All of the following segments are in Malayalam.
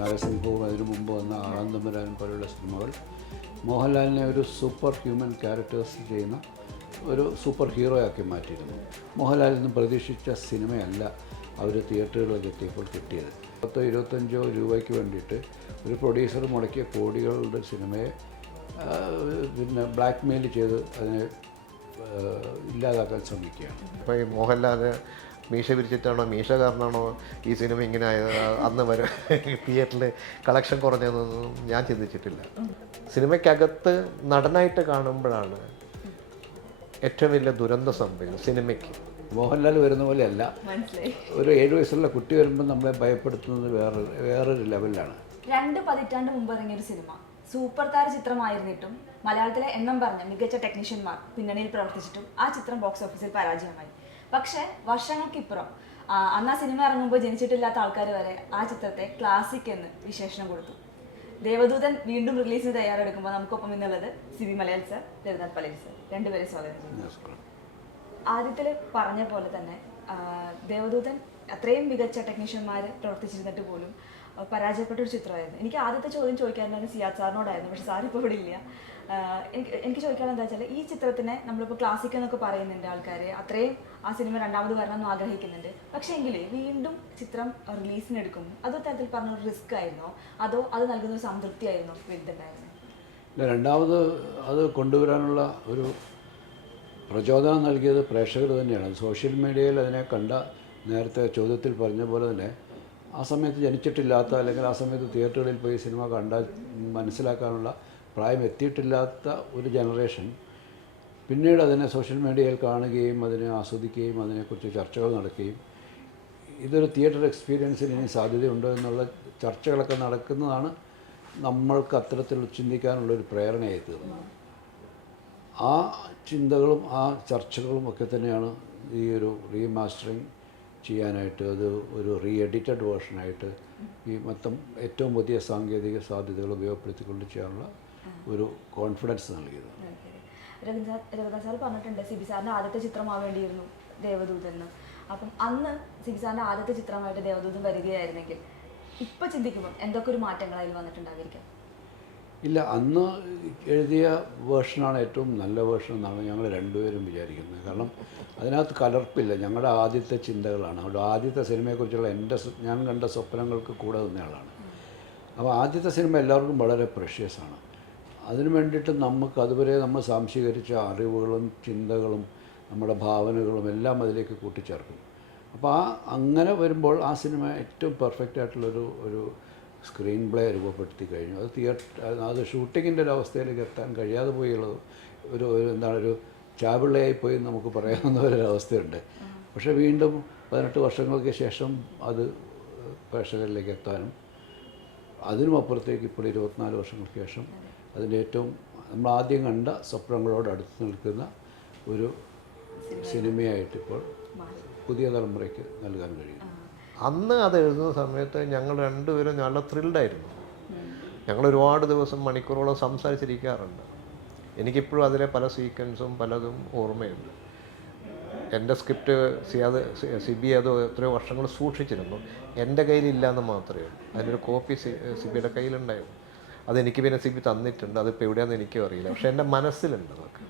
നരസിംഹവും അതിനു മുമ്പ് വന്ന ആനന്ദമരാനും പോലുള്ള സിനിമകൾ. മോഹൻലാലിനെ ഒരു സൂപ്പർ ഹ്യൂമൻ ക്യാരക്ടേഴ്സ് ചെയ്യുന്ന ഒരു സൂപ്പർ ഹീറോയാക്കി മാറ്റിയിരുന്നു. മോഹൻലാലിൽ നിന്നും പ്രതീക്ഷിച്ച സിനിമയല്ല അവർ തിയേറ്ററുകളിൽ എത്തിയപ്പോൾ കിട്ടിയത്. പത്തോ ഇരുപത്തഞ്ചോ രൂപയ്ക്ക് വേണ്ടിയിട്ട് ഒരു പ്രൊഡ്യൂസർ മുടക്കിയ കോടികളുടെ സിനിമയെ പിന്നെ ബ്ലാക്ക് മെയിൽ ചെയ്ത് അതിനെ ഇല്ലാതാക്കാൻ ശ്രമിക്കുകയാണ്. ഇപ്പോൾ ഈ മോഹൻലാൽ മീശ പിരിച്ചിട്ടാണോ? മീശ കാരണമാണോ ഈ സിനിമ ഇങ്ങനെ ആയത്? അന്ന് വരെ തിയേറ്ററിൽ കളക്ഷൻ കുറഞ്ഞതെന്നൊന്നും ഞാൻ ചിന്തിച്ചിട്ടില്ല. സിനിമയ്ക്കകത്ത് നടനായിട്ട് കാണുമ്പോഴാണ് ഏറ്റവും വലിയ ദുരന്ത സംഭവം സിനിമയ്ക്ക്. മോഹൻലാൽ വരുന്ന പോലെയല്ല. മനസ്സിലായി. ഒരു ഏഴ് വയസ്സുള്ള കുട്ടി വരുമ്പോൾ നമ്മളെ ഭയപ്പെടുത്തുന്നത് വേറെ വേറൊരു ലെവലിലാണ്. രണ്ട് പതിറ്റാണ്ട് മുമ്പ് ഇറങ്ങിയ ഒരു സിനിമ. സൂപ്പർ താര ചിത്രമായിരുന്നിട്ടും മലയാളത്തിലെ എണ്ണം പറഞ്ഞ മികച്ച ടെക്നീഷ്യന്മാർ പിന്നണിയിൽ പ്രവർത്തിച്ചിട്ടും ആ ചിത്രം ബോക്സ് ഓഫീസിൽ പരാജയമായി. പക്ഷേ വർഷങ്ങൾക്കിപ്പുറം അന്ന് ആ സിനിമ ഇറങ്ങുമ്പോൾ ജനിച്ചിട്ടില്ലാത്ത ആൾക്കാർ വരെ ആ ചിത്രത്തെ ക്ലാസിക് എന്ന് വിശേഷണം കൊടുത്തു. ദേവദൂതൻ വീണ്ടും റിലീസിന് തയ്യാറെടുക്കുമ്പോൾ നമുക്കൊപ്പം ഇന്നുള്ളത് സിബി മലയാൾ സർ രഘുനാഥ് പലേരി സർ രണ്ടുപേരെ സ്വാഗതം ചെയ്യുന്നു. ആദ്യത്തിൽ പറഞ്ഞ പോലെ തന്നെ ദേവദൂതൻ അത്രയും മികച്ച ടെക്നീഷ്യന്മാർ പ്രവർത്തിച്ചിരുന്നിട്ട് പോലും പരാജയപ്പെട്ട ഒരു ചിത്രമായിരുന്നു. എനിക്ക് ആദ്യത്തെ ചോദ്യം ചോദിക്കാനുള്ളത് സിയാദ് സാറിനോടായിരുന്നു പക്ഷെ സാർ ഇപ്പോൾ ഇവിടെ ഇല്ല. എനിക്ക് എനിക്ക് എന്താ വെച്ചാൽ ഈ ചിത്രത്തിനെ നമ്മളിപ്പോൾ ക്ലാസിക് എന്നൊക്കെ പറയുന്നുണ്ട് ആൾക്കാർ അത്രയും ആ സിനിമ രണ്ടാമത് വരണമെന്ന് ആഗ്രഹിക്കുന്നുണ്ട്. പക്ഷേ എങ്കിൽ വീണ്ടും ചിത്രം റിലീസിന് എടുക്കും അതോ തരത്തിൽ പറഞ്ഞ റിസ്ക് ആയിരുന്നോ? അതോ അത് നൽകുന്ന ഒരു സംതൃപ്തി ആയിരുന്നോ വലുതുണ്ടായിരുന്നത് ഇല്ല, രണ്ടാമത് അത് കൊണ്ടുവരാനുള്ള ഒരു പ്രചോദനം നൽകിയത് പ്രേക്ഷകർ തന്നെയാണ്. സോഷ്യൽ മീഡിയയിൽ അതിനെ കണ്ട നേരത്തെ ചോദ്യത്തിൽ പറഞ്ഞ പോലെ തന്നെ ആ സമയത്ത് ജനിച്ചിട്ടില്ലാത്ത അല്ലെങ്കിൽ ആ സമയത്ത് തിയേറ്ററുകളിൽ പോയി സിനിമ കണ്ടാൽ മനസ്സിലാക്കാനുള്ള പ്രായം എത്തിയിട്ടില്ലാത്ത ഒരു ജനറേഷൻ പിന്നീട് അതിനെ സോഷ്യൽ മീഡിയയിൽ കാണുകയും അതിനെ ആസ്വദിക്കുകയും അതിനെക്കുറിച്ച് ചർച്ചകൾ നടക്കുകയും. ഇതൊരു തിയേറ്റർ എക്സ്പീരിയൻസിന് ഇനി സാധ്യതയുണ്ടോ എന്നുള്ള ചർച്ചകളൊക്കെ നടക്കുന്നതാണ് നമ്മൾക്ക് അത്തരത്തിൽ ചിന്തിക്കാനുള്ളൊരു പ്രേരണയായി തീർന്നത്. ആ ചിന്തകളും ആ ചർച്ചകളും ഒക്കെ തന്നെയാണ് ഈ ഒരു റീമാസ്റ്ററിങ് ചെയ്യാനായിട്ട് അത് ഒരു റീ എഡിറ്റഡ് വേർഷനായിട്ട് ഈ മൊത്തം ഏറ്റവും പുതിയ സാങ്കേതിക സാധ്യതകൾ ഉപയോഗപ്പെടുത്തിക്കൊണ്ട് ചെയ്യാനുള്ള ഒരു കോൺഫിഡൻസ് നൽകിയത്. രഘുനാഥ് രഘുനാഥ് സാർ പറഞ്ഞിട്ടുണ്ട് സിബി സാറിന്റെ ആദ്യത്തെ ചിത്രമാവേണ്ടിയിരുന്നു ദേവദൂത് എന്ന്. അപ്പം അന്ന് സിബി സാറിന്റെ ആദ്യത്തെ ചിത്രമായിട്ട് ദേവദൂതൻ വരികയായിരുന്നെങ്കിൽ ഇപ്പൊ ചിന്തിക്കുമ്പോൾ എന്തൊക്കെ ഒരു മാറ്റങ്ങൾ അതിൽ വന്നിട്ടുണ്ടായിരിക്കാം? ഇല്ല അന്ന് എഴുതിയ വേർഷനാണ് ഏറ്റവും നല്ല വേർഷൻ എന്നാണ് ഞങ്ങൾ രണ്ടുപേരും വിചാരിക്കുന്നത്. കാരണം അതിനകത്ത് കലർപ്പില്ല. ഞങ്ങളുടെ ആദ്യത്തെ ചിന്തകളാണ്. അവിടെ ആദ്യത്തെ സിനിമയെക്കുറിച്ചുള്ള എന്റെ ഞാൻ കണ്ട സ്വപ്നങ്ങൾക്ക് കൂടെ നിന്നയാളാണ് അപ്പോൾ ആദ്യത്തെ സിനിമ എല്ലാവർക്കും വളരെ പ്രഷ്യസ് ആണ്. അതിനു വേണ്ടിയിട്ട് നമുക്ക് അതുവരെ നമ്മൾ സംശീകരിച്ച അറിവുകളും ചിന്തകളും നമ്മുടെ ഭാവനകളും എല്ലാം അതിലേക്ക് കൂട്ടിച്ചേർക്കും. അപ്പോൾ ആ അങ്ങനെ വരുമ്പോൾ ആ സിനിമ ഏറ്റവും പെർഫെക്റ്റ് ആയിട്ടുള്ളൊരു ഒരു സ്ക്രീൻ പ്ലേ രൂപപ്പെടുത്തി കഴിഞ്ഞു. അത് തിയേറ്റർ അത് ഷൂട്ടിങ്ങിന്റെ ഒരു അവസ്ഥയിലേക്ക് എത്താൻ കഴിയാതെ പോയുള്ളത് ഒരു എന്താണ് ഒരു ചാവിള്ളയായി പോയി നമുക്ക് പറയാവുന്ന ഒരവസ്ഥയുണ്ട്. പക്ഷേ വീണ്ടും പതിനെട്ട് വർഷങ്ങൾക്ക് ശേഷം അത് പ്രേക്ഷകരിലേക്ക് എത്താനും അതിനും അപ്പുറത്തേക്ക് ഇപ്പോൾ ഇരുപത്തിനാല് വർഷങ്ങൾക്ക് ശേഷം അതിന്റെ ഏറ്റവും നമ്മൾ ആദ്യം കണ്ട സ്വപ്നങ്ങളോട് അടുത്ത് നിൽക്കുന്ന ഒരു സിനിമയായിട്ട് ഇപ്പോൾ പുതിയ തലമുറയ്ക്ക് നൽകാൻ കഴിയും അന്ന് അത് എഴുതുന്ന സമയത്ത് ഞങ്ങൾ രണ്ടുപേരും നല്ല ത്രിൽഡായിരുന്നു ഞങ്ങൾ ഒരുപാട് ദിവസം മണിക്കൂറോളം സംസാരിച്ചിരിക്കാറുണ്ട്. എനിക്കിപ്പോഴും അതിലെ പല സീക്വൻസും പലതും ഓർമ്മയുണ്ട്. എന്റെ സ്ക്രിപ്റ്റ് സിയാദ് സിബി അത് എത്രയോ വർഷങ്ങൾ സൂക്ഷിച്ചിരുന്നു. എന്റെ കയ്യിലില്ല എന്ന് മാത്രമേ ഉള്ളൂ. അതിന്റെ ഒരു കോപ്പി സിബിയുടെ കയ്യിലുണ്ടായിരുന്നു. അതെനിക്ക് പിന്നെ സിബി തന്നിട്ടുണ്ട്. അതിപ്പോൾ എവിടെയാണെന്ന് എനിക്കും അറിയില്ല. പക്ഷെ എന്റെ മനസ്സിലുണ്ട് അതൊക്കെ.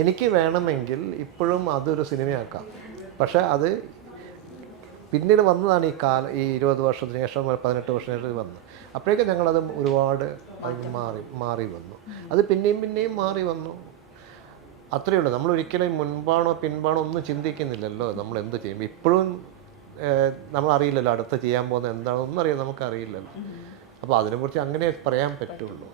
എനിക്ക് വേണമെങ്കിൽ ഇപ്പോഴും അതൊരു സിനിമയാക്കാം. പക്ഷെ അത് പിന്നീട് വന്നതാണ് ഈ കാല ഈ ഇരുപത് വർഷത്തിന് ശേഷം പതിനെട്ട് വർഷത്തിന് ശേഷം വന്നത്. അപ്പോഴേക്കും ഞങ്ങളത് ഒരുപാട് മാറി മാറി വന്നു. അത് പിന്നെയും പിന്നെയും മാറി വന്നു. അത്രയേ ഉള്ളൂ. നമ്മൾ ഒരിക്കലും മുൻപാണോ പിൻപാണോ ഒന്നും ചിന്തിക്കുന്നില്ലല്ലോ നമ്മൾ എന്ത് ചെയ്യും. ഇപ്പോഴും നമ്മൾ അറിയില്ലല്ലോ അടുത്ത് ചെയ്യാൻ പോകുന്നത് എന്താണോ ഒന്നും അറിയാം. നമുക്കറിയില്ലല്ലോ. അപ്പോൾ അതിനെക്കുറിച്ച് അങ്ങനെ പറയാൻ പറ്റുള്ളൂ.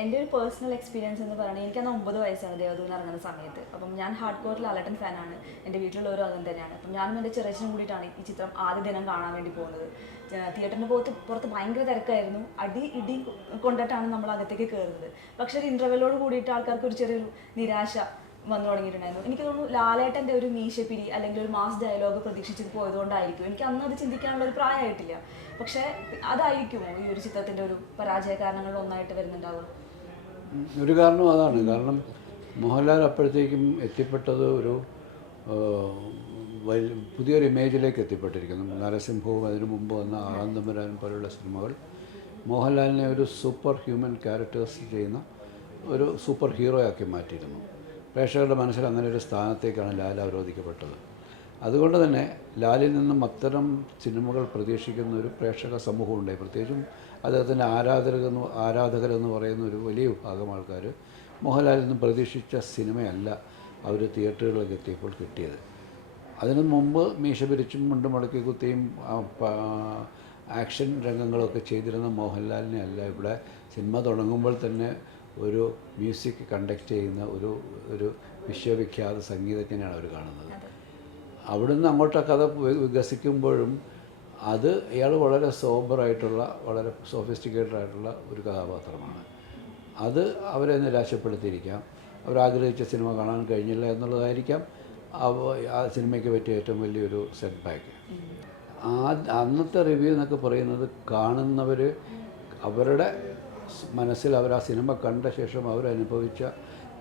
എന്റെ ഒരു പേഴ്സണൽ എക്സ്പീരിയൻസ് എന്ന് പറയുന്നത് എനിക്കന്ന് ഒമ്പത് വയസ്സാണ് ദേവദൂതൻ ഇറങ്ങുന്ന സമയത്ത്. അപ്പം ഞാൻ ഹാർഡ് കോർട്ടിൽ അലട്ടൻ ഫാനാണ് എന്റെ വീട്ടിലുള്ളവരും അകം തന്നെയാണ്. അപ്പം ഞാനും എന്റെ ചെറിയച്ചനും കൂടിയിട്ടാണ് ഈ ചിത്രം ആദ്യ ദിനം കാണാൻ വേണ്ടി പോകുന്നത്. തിയേറ്ററിന്റെ പുറത്ത് പുറത്ത് ഭയങ്കര തിരക്കായിരുന്നു. അടി ഇടി കൊണ്ടിട്ടാണ് നമ്മൾ അകത്തേക്ക് കയറുന്നത് പക്ഷേ ഒരു ഇന്റർവെല്ലോട് കൂടിയിട്ട് ആൾക്കാർക്ക് ഒരു ചെറിയൊരു നിരാശ വന്നു തുടങ്ങിയിട്ടുണ്ടായിരുന്നു. എനിക്ക് തോന്നുന്നു ലാലേട്ടന്റെ ഒരു മീശപ്പിരി അല്ലെങ്കിൽ ഒരു മാസ് ഡയലോഗ് പ്രതീക്ഷിച്ചിട്ട് പോയതുകൊണ്ടായിരിക്കും. എനിക്ക് അന്ന് അത് ചിന്തിക്കാനുള്ള ഒരു പ്രായമായിട്ടില്ല. പക്ഷേ അതായിരിക്കുമോ ഈ ഒരു ചിത്രത്തിന്റെ ഒരു പരാജയ കാരണങ്ങൾ ഒന്നായിട്ട് വരുന്നുണ്ടാവുക? ഒരു കാരണം അതാണ്. കാരണം മോഹൻലാൽ അപ്പോഴത്തേക്കും എത്തിപ്പെട്ടത് ഒരു പുതിയൊരു ഇമേജിലേക്ക് എത്തിപ്പെട്ടിരിക്കുന്നു. നരസിംഹവും അതിനു മുമ്പ് വന്ന ആനന്ദമരാനും പോലുള്ള സിനിമകൾ. മോഹൻലാലിനെ ഒരു സൂപ്പർ ഹ്യൂമൻ ക്യാരക്ടേഴ്സ് ചെയ്യുന്ന ഒരു സൂപ്പർ ഹീറോയാക്കി മാറ്റിയിരുന്നു. പ്രേക്ഷകരുടെ മനസ്സിൽ അങ്ങനെ ഒരു സ്ഥാനത്തേക്കാണ് ലാൽ അവരോധിക്കപ്പെട്ടത്. അതുകൊണ്ട് തന്നെ ലാലിൽ നിന്നും അത്തരം സിനിമകൾ പ്രതീക്ഷിക്കുന്ന ഒരു പ്രേക്ഷക സമൂഹം ഉണ്ടായി പ്രത്യേകിച്ചും അദ്ദേഹത്തിന്റെ ആരാധകരെന്ന് ആരാധകരെന്ന് പറയുന്ന ഒരു വലിയ വിഭാഗം ആൾക്കാർ മോഹൻലാലിൽ നിന്നും പ്രതീക്ഷിച്ച സിനിമയല്ല അവർ തിയേറ്ററുകളിലേക്ക് എത്തിയപ്പോൾ കിട്ടിയത്. അതിനു മുമ്പ് മീശ പിരിച്ചും മുണ്ടും മുടക്കി കുത്തിയും ആക്ഷൻ രംഗങ്ങളൊക്കെ ചെയ്തിരുന്ന മോഹൻലാലിനെ അല്ല ഇവിടെ സിനിമ തുടങ്ങുമ്പോൾ തന്നെ ഒരു മ്യൂസിക് കണ്ടക്ട് ചെയ്യുന്ന ഒരു ഒരു വിശ്വവിഖ്യാത സംഗീതജ്ഞനാണ് അവർ കാണുന്നത്. അവിടുന്ന് അങ്ങോട്ട് കഥ വികസിക്കുമ്പോഴും അത് ഇയാൾ വളരെ സോബറായിട്ടുള്ള വളരെ സോഫിസ്റ്റിക്കേറ്റഡ് ആയിട്ടുള്ള ഒരു കഥാപാത്രമാണ്. അത് അവരെ നിരാശപ്പെടുത്തിയിരിക്കാം. അവരാഗ്രഹിച്ച സിനിമ കാണാൻ കഴിഞ്ഞില്ല എന്നുള്ളതായിരിക്കാം. ആ സിനിമയ്ക്ക് പറ്റിയ ഏറ്റവും വലിയൊരു സെറ്റ് ബാക്ക് ആ അന്നത്തെ റിവ്യൂ എന്നൊക്കെ പറയുന്നത് കാണുന്നവർ അവരുടെ മനസ്സിൽ അവർ ആ സിനിമ കണ്ട ശേഷം അവരനുഭവിച്ച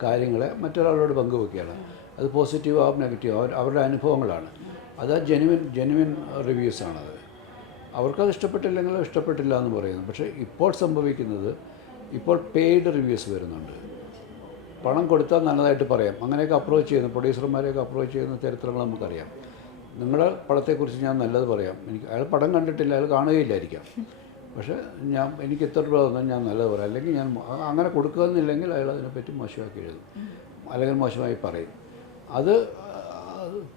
കാര്യങ്ങളെ മറ്റൊരാളോട് പങ്കുവെക്കുകയാണ്. അത് പോസിറ്റീവ് ആവും നെഗറ്റീവ് അവർ അവരുടെ അനുഭവങ്ങളാണ്. അത് ജെനുവിൻ ജെനുവിൻ റിവ്യൂസാണത് അവർക്കത് ഇഷ്ടപ്പെട്ടില്ലെങ്കിൽ ഇഷ്ടപ്പെട്ടില്ല എന്ന് പറയുന്നു. പക്ഷേ ഇപ്പോൾ സംഭവിക്കുന്നത് ഇപ്പോൾ പെയ്ഡ് റിവ്യൂസ് വരുന്നുണ്ട്. പണം കൊടുത്താൽ നല്ലതായിട്ട് പറയാം. അങ്ങനെയൊക്കെ അപ്രോച്ച് ചെയ്യുന്നു. പ്രൊഡ്യൂസർമാരെയൊക്കെ അപ്രോച്ച് ചെയ്യുന്ന ചരിത്രങ്ങൾ നമുക്കറിയാം. നിങ്ങളുടെ പടത്തെക്കുറിച്ച് ഞാൻ നല്ലത് പറയാം. എനിക്ക് അയാൾ പടം കണ്ടിട്ടില്ല. അയാൾ കാണുകയില്ലായിരിക്കാം. പക്ഷേ ഞാൻ എനിക്ക് ഇത്ര രൂപ തന്നാൽ ഞാൻ നല്ലത് പറയാം. അല്ലെങ്കിൽ ഞാൻ അങ്ങനെ കൊടുക്കുക എന്നില്ലെങ്കിൽ അയാൾ അതിനെപ്പറ്റി മോശമാക്കി എഴുതും. അല്ലെങ്കിൽ മോശമായി പറയും. അത്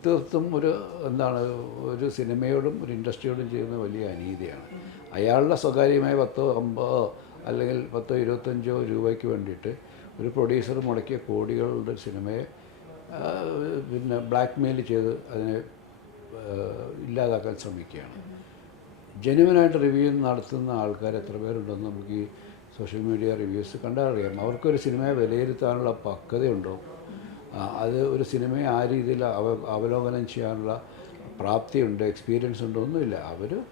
തീർത്തും ഒരു എന്താണ് ഒരു സിനിമയോടും ഒരു ഇൻഡസ്ട്രിയോടും ചെയ്യുന്ന വലിയ അനീതിയാണ്. അയാളുടെ സ്വകാര്യമായ പത്തോ അമ്പതോ അല്ലെങ്കിൽ പത്തോ ഇരുപത്തഞ്ചോ രൂപയ്ക്ക് വേണ്ടിയിട്ട് ഒരു പ്രൊഡ്യൂസർ മുടക്കിയ കോടികളുടെ സിനിമയെ പിന്നെ ബ്ലാക്ക് മെയിൽ ചെയ്ത് അതിനെ ഇല്ലാതാക്കാൻ ശ്രമിക്കുകയാണ്. ജെനുവനായിട്ട് റിവ്യൂ നടത്തുന്ന ആൾക്കാർ എത്ര പേരുണ്ടെന്ന് നമുക്ക് ഈ സോഷ്യൽ മീഡിയ റിവ്യൂസ് കണ്ടാൽ അറിയാം. അവർക്കൊരു സിനിമയെ വിലയിരുത്താനുള്ള പക്വതയുണ്ടോ? അത് ഒരു സിനിമയെ ആ രീതിയിൽ അവ അവലോകനം ചെയ്യാനുള്ള പ്രാപ്തിയുണ്ട് എക്സ്പീരിയൻസ് ഉണ്ടോ ഒന്നുമില്ല. അവർ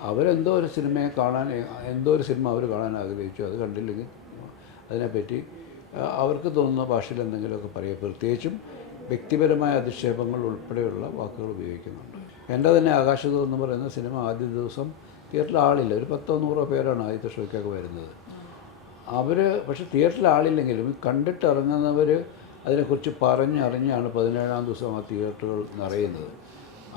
അവരെന്തോ ഒരു സിനിമയെ കാണാൻ എന്തോ ഒരു സിനിമ അവർ കാണാൻ ആഗ്രഹിച്ചു. അത് കണ്ടില്ലെങ്കിൽ അതിനെപ്പറ്റി അവർക്ക് തോന്നുന്ന ഭാഷയിൽ എന്തെങ്കിലുമൊക്കെ പറയുക. പ്രത്യേകിച്ചും വ്യക്തിപരമായ അധിക്ഷേപങ്ങൾ ഉൾപ്പെടെയുള്ള വാക്കുകൾ ഉപയോഗിക്കുന്നുണ്ട്. എന്റെ തന്നെ ആകാശദൂത് എന്ന് പറയുന്ന സിനിമ ആദ്യ ദിവസം തിയേറ്ററിൽ ആളില്ല. ഒരു പത്തോ നൂറോ പേരാണ് ആദ്യത്തെ ഷോയ്ക്കൊക്കെ വരുന്നത്. അവർ പക്ഷേ തിയേറ്ററിൽ ആളില്ലെങ്കിലും കണ്ടിട്ട് ഇറങ്ങുന്നവർ അതിനെക്കുറിച്ച് പറഞ്ഞറിഞ്ഞാണ് പതിനേഴാം ദിവസം ആ തിയേറ്ററുകൾ നിറയുന്നത്.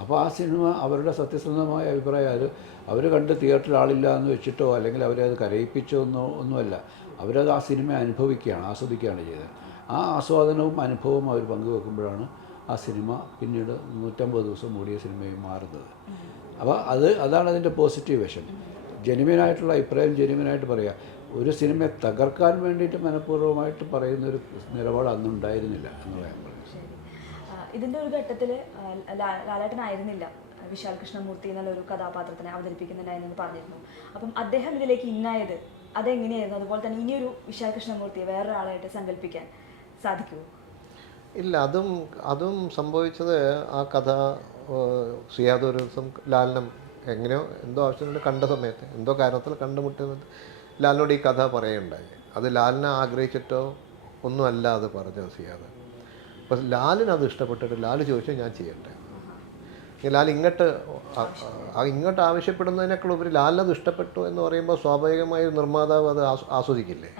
അപ്പോൾ ആ സിനിമ അവരുടെ സത്യസന്ധമായ അഭിപ്രായം അത് അവർ കണ്ട് തിയേറ്ററിൽ ആളില്ല എന്ന് വെച്ചിട്ടോ അല്ലെങ്കിൽ അവരെ അത് കരയിപ്പിച്ചോ എന്നോ ഒന്നുമല്ല. അവരത് ആ സിനിമ അനുഭവിക്കുകയാണ് ആസ്വദിക്കുകയാണ് ചെയ്തത്. ആ ആസ്വാദനവും അനുഭവവും അവർ പങ്കുവെക്കുമ്പോഴാണ് ആ സിനിമ പിന്നീട് നൂറ്റമ്പത് ദിവസം ഓടിയ സിനിമയും മാറുന്നത്. അപ്പോൾ അത് അതാണ് അതിന്റെ പോസിറ്റീവ് വശം. ജെനുവിനായിട്ടുള്ള അഭിപ്രായം ജെനുവിനായിട്ട് പറയുക ഒരു സിനിമയെ തകർക്കാൻ വേണ്ടിയിട്ട് മനഃപൂർവമായിട്ട് പറയുന്ന ഒരു നിലപാട് അന്നുണ്ടായിരുന്നില്ല എന്ന് പറയാൻ പറയുന്നത് ശരി. ഇതിന്റെ ഒരു ഘട്ടത്തിൽ ലാലേട്ടനായിരുന്നില്ല വിശാൽ കൃഷ്ണമൂർത്തി എന്നുള്ള ഒരു കഥാപാത്രത്തിനെ അവതരിപ്പിക്കുന്നുണ്ടായിരുന്നു പറഞ്ഞിരുന്നു. അപ്പം അദ്ദേഹം ഇതിലേക്ക് ഇന്നായത് അതെങ്ങനെയായിരുന്നു? അതുപോലെ തന്നെ ഇനിയൊരു വിശാൽ കൃഷ്ണമൂർത്തിയെ വേറൊരാളായിട്ട് സങ്കല്പിക്കാൻ സാധിക്കുമോ? ഇല്ല അതും അതും സംഭവിച്ചത് ആ കഥ സിയാദ് ഒരു ദിവസം ലാലിനം എങ്ങനെയോ എന്തോ ആവശ്യത്തിന് കണ്ട സമയത്ത് എന്തോ കാരണത്തിൽ കണ്ടുമുട്ടുന്നത് ലാലിനോട് ഈ കഥ പറയുണ്ടായി. അത് ലാലിനെ ആഗ്രഹിച്ചിട്ടോ ഒന്നുമല്ല അത് പറഞ്ഞത് സിയാദ്. അപ്പോൾ ലാലിന് അത് ഇഷ്ടപ്പെട്ടിട്ട് ലാൽ ചോദിച്ചാൽ ഞാൻ ചെയ്യട്ടെ. ലാൽ ഇങ്ങോട്ട് ഇങ്ങോട്ട് ആവശ്യപ്പെടുന്നതിനേക്കാൾ ഉപരി ലാലിനത് ഇഷ്ടപ്പെട്ടു എന്ന് പറയുമ്പോൾ സ്വാഭാവികമായി നിർമ്മാതാവ് അത് ആസ്- ആസ്വദിക്കില്ലേ?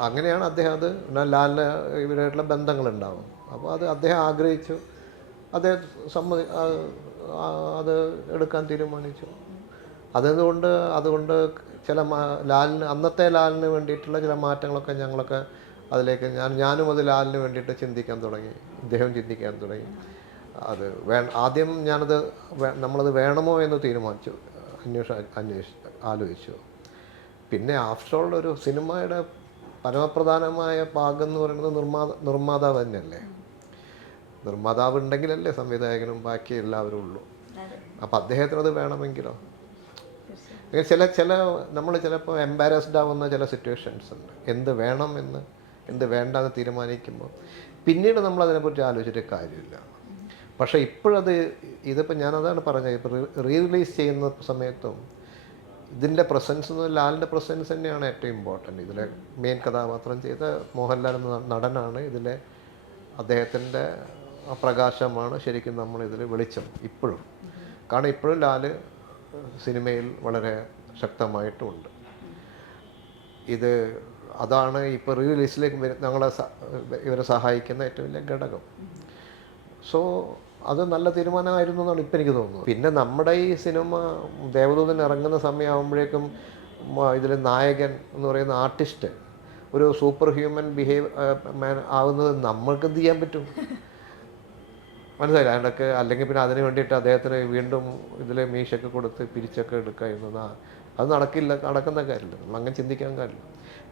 അങ്ങനെയാണ് അദ്ദേഹം അത് എന്നാൽ ലാലിന് ഇവരായിട്ടുള്ള ബന്ധങ്ങളുണ്ടാവും. അപ്പോൾ അത് അദ്ദേഹം ആഗ്രഹിച്ചു. അദ്ദേഹം സമ്മതി അത് എടുക്കാൻ തീരുമാനിച്ചു. അതുകൊണ്ട് അതുകൊണ്ട് ചില മാ- ലാലിന് അന്നത്തെ ലാലിന് വേണ്ടിയിട്ടുള്ള ചില മാറ്റങ്ങളൊക്കെ ഞങ്ങളൊക്കെ അതിലേക്ക് ഞാൻ ഞാനും അത് ലാലിന് വേണ്ടിയിട്ട് ചിന്തിക്കാൻ തുടങ്ങി. ഇദ്ദേഹം ചിന്തിക്കാൻ തുടങ്ങി. അത് വേ ആദ്യം ഞാനത് വേ- നമ്മളത് വേണമോ എന്ന് തീരുമാനിച്ചു. അന്വേഷ അന്വേഷിച്ചു ആലോചിച്ചു. പിന്നെ ആഫ്റ്റർ ഓൾ ഒരു സിനിമയുടെ പരമപ്രധാനമായ ഭാഗം എന്ന് പറയുന്നത് നിർമ്മാ നിർമ്മാതാവ് തന്നെയല്ലേ? നിർമ്മാതാവ് ഉണ്ടെങ്കിലല്ലേ സംവിധായകനും ബാക്കി എല്ലാവരും ഉള്ളൂ. അപ്പം അദ്ദേഹത്തിനത് വേണമെങ്കിലോ? ചില ചില നമ്മൾ ചിലപ്പോൾ എംബാരസ്ഡ് ആവുന്ന ചില സിറ്റുവേഷൻസ് ഉണ്ട്. എന്ത് വേണം എന്ന് എന്ത് വേണ്ട എന്ന് തീരുമാനിക്കുമ്പോൾ പിന്നീട് നമ്മൾ അതിനെക്കുറിച്ച് ആലോചിച്ചിട്ട് കാര്യമില്ല. പക്ഷേ ഇപ്പോഴത് ഇതിപ്പോൾ ഞാനതാണ് പറഞ്ഞത് ഇപ്പോൾ റീ റിലീസ് ചെയ്യുന്ന സമയത്തും ഇതിന്റെ പ്രസൻസ് ലാലിന്റെ പ്രസൻസ് തന്നെയാണ് ഏറ്റവും ഇമ്പോർട്ടന്റ് ഇതിലെ മെയിൻ കഥാപാത്രം ചെയ്ത മോഹൻലാൽ എന്ന നടനാണ് ഇതിലെ അദ്ദേഹത്തിന്റെ പ്രകാശമാണ് ശരിക്കും നമ്മൾ ഇതിൽ വെളിച്ചം ഇപ്പോഴും. കാരണം ഇപ്പോഴും ലാൽ സിനിമയിൽ വളരെ ശക്തമായിട്ടുണ്ട് ഇത് അതാണ് ഇപ്പോൾ റീലീസിലേക്ക് ഞങ്ങളെ ഇവരെ സഹായിക്കുന്ന ഏറ്റവും വലിയ ഘടകം. സോ അത് നല്ല തീരുമാനമായിരുന്നു എന്നാണ് ഇപ്പം എനിക്ക് തോന്നുന്നത്. പിന്നെ നമ്മുടെ ഈ സിനിമ ദേവദൂതൻ ഇറങ്ങുന്ന സമയമാകുമ്പോഴേക്കും ഇതിൽ നായകൻ എന്ന് പറയുന്ന ആർട്ടിസ്റ്റ് ഒരു സൂപ്പർ ഹ്യൂമൻ ബിഹേവ് മാൻ ആവുന്നത് നമ്മൾക്ക് എന്ത് ചെയ്യാൻ പറ്റും? മനസ്സിലായില്ല. അതിനൊക്കെ അല്ലെങ്കിൽ പിന്നെ അതിന് വേണ്ടിയിട്ട് അദ്ദേഹത്തിന് വീണ്ടും ഇതിൽ മീശൊക്കെ കൊടുത്ത് പിരിച്ചൊക്കെ എടുക്കായിരുന്നു അത് നടക്കില്ല നടക്കുന്ന കാര്യമില്ല. നമ്മൾ അങ്ങനെ ചിന്തിക്കാൻ കാര്യമില്ല.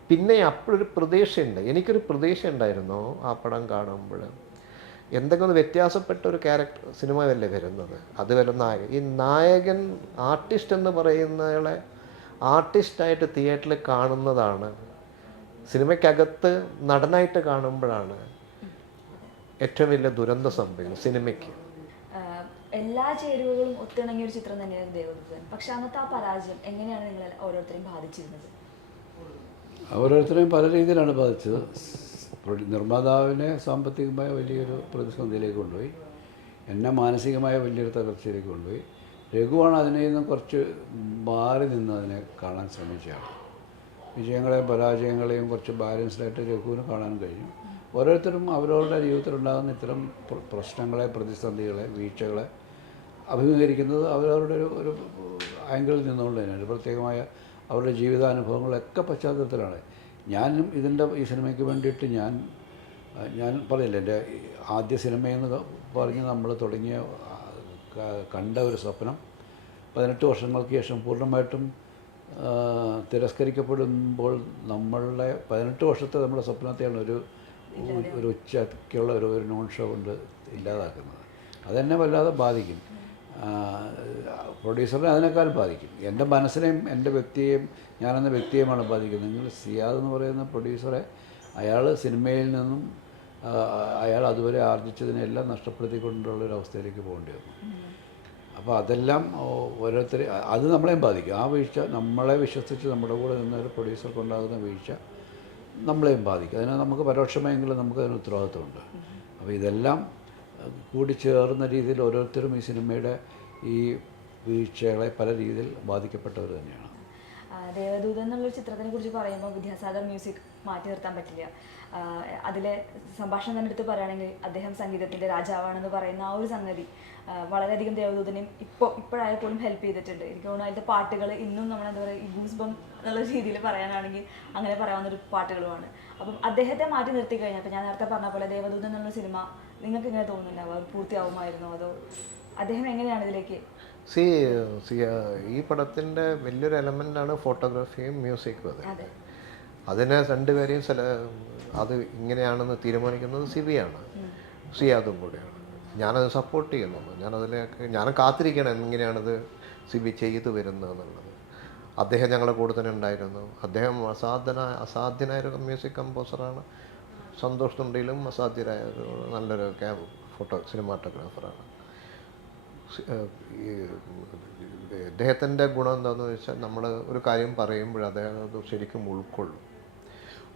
പിന്നെ അപ്പോഴൊരു പ്രതീക്ഷയുണ്ട്. എനിക്കൊരു പ്രതീക്ഷ ഉണ്ടായിരുന്നു ആ പടം കാണുമ്പോൾ. എന്തെങ്കിലും ഒന്ന് വ്യത്യാസപ്പെട്ട ഒരു ക്യാരക്ടർ സിനിമയല്ലേ വരുന്നത്? അത് വരെ നായകൻ ഈ നായകൻ ആർട്ടിസ്റ്റ് എന്ന് പറയുന്നയാളെ ആർട്ടിസ്റ്റായിട്ട് തിയേറ്ററിൽ കാണുന്നതാണ്. സിനിമയ്ക്കകത്ത് നടനായിട്ട് കാണുമ്പോഴാണ് ഏറ്റവും വലിയ ദുരന്തം സംഭവിക്കും സിനിമയ്ക്ക്. എല്ലാ ചേരുവകളും ഒത്തിണങ്ങിയ ഒരു ചിത്രം തന്നെയാണ് ദേവദൂതൻ. പക്ഷെ അന്നത്തെ ആ പരാജയം എങ്ങനെയാണ് നിങ്ങൾ ഓരോരുത്തരെയും ബാധിച്ചിരുന്നത്? ഓരോരുത്തരെയും പല രീതിയിലാണ് ബാധിച്ചത്. നിർമ്മാതാവിനെ സാമ്പത്തികമായ വലിയൊരു പ്രതിസന്ധിയിലേക്ക് കൊണ്ടുപോയി. എന്നെ മാനസികമായ വലിയൊരു തകർച്ചയിലേക്ക് കൊണ്ടുപോയി. രഘുവാണ് അതിനെ നിന്നും കുറച്ച് മാറി നിന്ന് അതിനെ കാണാൻ ശ്രമിച്ചാണ് വിജയങ്ങളെയും പരാജയങ്ങളെയും കുറച്ച് ബാലൻസ്ഡായിട്ട് രഘുവിന് കാണാൻ കഴിഞ്ഞു. ഓരോരുത്തരും അവരവരുടെ ജീവിതത്തിലുണ്ടാകുന്ന ഇത്തരം പ്രശ്നങ്ങളെ പ്രതിസന്ധികളെ വീഴ്ചകളെ അഭിമുഖീകരിക്കുന്നത് അവരവരുടെ ഒരു ഒരു ആംഗിളിൽ നിന്നുകൊണ്ട് തന്നെയാണ്. പ്രത്യേകമായ അവരുടെ ജീവിതാനുഭവങ്ങളൊക്കെ പശ്ചാത്തലത്തിലാണ്. ഞാനും ഇതിന്റെ ഈ സിനിമയ്ക്ക് വേണ്ടിയിട്ട് ഞാൻ ഞാൻ പറയില്ല എന്റെ ആദ്യ സിനിമയെന്ന് പറഞ്ഞ് നമ്മൾ തുടങ്ങിയ കണ്ട ഒരു സ്വപ്നം പതിനെട്ട് വർഷങ്ങൾക്ക് ശേഷം പൂർണമായിട്ടും തിരസ്കരിക്കപ്പെടുമ്പോൾ നമ്മളുടെ പതിനെട്ട് വർഷത്തെ നമ്മുടെ സ്വപ്നത്തെയാണ് ഒരു ഒരു ഉച്ചയ്ക്കുള്ള ഒരു ഒരു നോൺ ഷോ കൊണ്ട് ഇല്ലാതാക്കുന്നത്. അതെന്നെ വല്ലാതെ ബാധിക്കും. പ്രൊഡ്യൂസറിനെ അതിനേക്കാൾ ബാധിക്കും. എന്റെ മനസ്സിനെയും എന്റെ വ്യക്തിയെയും ഞാനെന്ന വ്യക്തിയെയുമാണ് ബാധിക്കുന്നത്. നിങ്ങൾ സിയാദ് എന്ന് പറയുന്ന പ്രൊഡ്യൂസറെ അയാൾ സിനിമയിൽ നിന്നും അയാൾ അതുവരെ ആർജിച്ചതിനെല്ലാം നഷ്ടപ്പെടുത്തിക്കൊണ്ടുള്ള ഒരു അവസ്ഥയിലേക്ക് പോകേണ്ടി വന്നു. അപ്പോൾ അതെല്ലാം ഓരോരുത്തർ അത് നമ്മളെയും ബാധിക്കും. ആ വീഴ്ച നമ്മളെ വിശ്വസിച്ച് നമ്മുടെ കൂടെ നിന്ന ഒരു പ്രൊഡ്യൂസർക്കുണ്ടാകുന്ന വീഴ്ച നമ്മളെയും ബാധിക്കും. അതിന് നമുക്ക് പരോക്ഷമായെങ്കിലും നമുക്ക് അതിന് ഉത്തരവാദിത്വമുണ്ട്. അപ്പോൾ ഇതെല്ലാം കൂടി ചേർന്ന രീതിയിൽ ഓരോരുത്തരും ഈ സിനിമയുടെ ഈ വീഴ്ചകളെ പല രീതിയിൽ ബാധിക്കപ്പെട്ടവർ തന്നെയാണ്. ദേവദൂതൻ എന്നുള്ളൊരു ചിത്രത്തിനെ കുറിച്ച് പറയുമ്പോൾ വിദ്യാസാഗർ മ്യൂസിക് മാറ്റി നിർത്താൻ പറ്റില്ല. അതിലെ സംഭാഷണം തന്നെ എടുത്ത് പറയുകയാണെങ്കിൽ അദ്ദേഹം സംഗീതത്തിന്റെ രാജാവാണെന്ന് പറയുന്ന ആ ഒരു സംഗതി വളരെയധികം ദേവദൂതനെയും ഇപ്പോൾ ഇപ്പോഴായ പോലും ഹെൽപ്പ് ചെയ്തിട്ടുണ്ട്. എനിക്ക് തോന്നുന്നു അതിന്റെ പാട്ടുകൾ ഇന്നും നമ്മൾ എന്താ പറയുക ഈ ഗൂസ് ബം എന്നുള്ള രീതിയിൽ പറയാനാണെങ്കിൽ അങ്ങനെ പറയാവുന്ന ഒരു പാട്ടുകളുമാണ്. അപ്പം അദ്ദേഹത്തെ മാറ്റി നിർത്തി കഴിഞ്ഞാൽ അപ്പം ഞാൻ നേരത്തെ പറഞ്ഞ പോലെ ദേവദൂതൻ എന്നുള്ള സിനിമ നിങ്ങൾക്ക് ഇങ്ങനെ തോന്നുന്നുണ്ടാവും അത് പൂർത്തിയാവുമായിരുന്നോ അതോ അദ്ദേഹം എങ്ങനെയാണ് ഇതിലേക്ക്? സി സി ഈ പടത്തിന്റെ വലിയൊരു എലമെന്റാണ് ഫോട്ടോഗ്രാഫിയും മ്യൂസിക്കും അത്. അതെ. അതിനെ രണ്ടുപേരെയും അത് ഇങ്ങനെയാണെന്ന് തീരുമാനിക്കുന്നത് സിബിയാണ്. സിയാദും കൂടെയാണ്. ഞാനത് സപ്പോർട്ട് ചെയ്യുന്നുണ്ട് ഞാനതിലേക്ക് ഞാൻ കാത്തിരിക്കണം എങ്ങനെയാണത് സിബി ചെയ്തു വരുന്നതെന്നുള്ളത്. അദ്ദേഹം ഞങ്ങളുടെ കൂടെ തന്നെ ഉണ്ടായിരുന്നു. അദ്ദേഹം അസാധ്യന അസാധ്യനായ ഒരു മ്യൂസിക് കമ്പോസറാണ് സന്തോഷ് തുണ്ടിയിലും അസാധ്യരായ ഒരു നല്ലൊരു ക്യാബ് ഫോട്ടോ സിനിമാറ്റോഗ്രാഫറാണ് ഈ ഗുണം എന്താണെന്ന് വെച്ചാൽ നമ്മൾ ഒരു കാര്യം പറയുമ്പോൾ അദ്ദേഹം അത് ശരിക്കും ഉൾക്കൊള്ളും.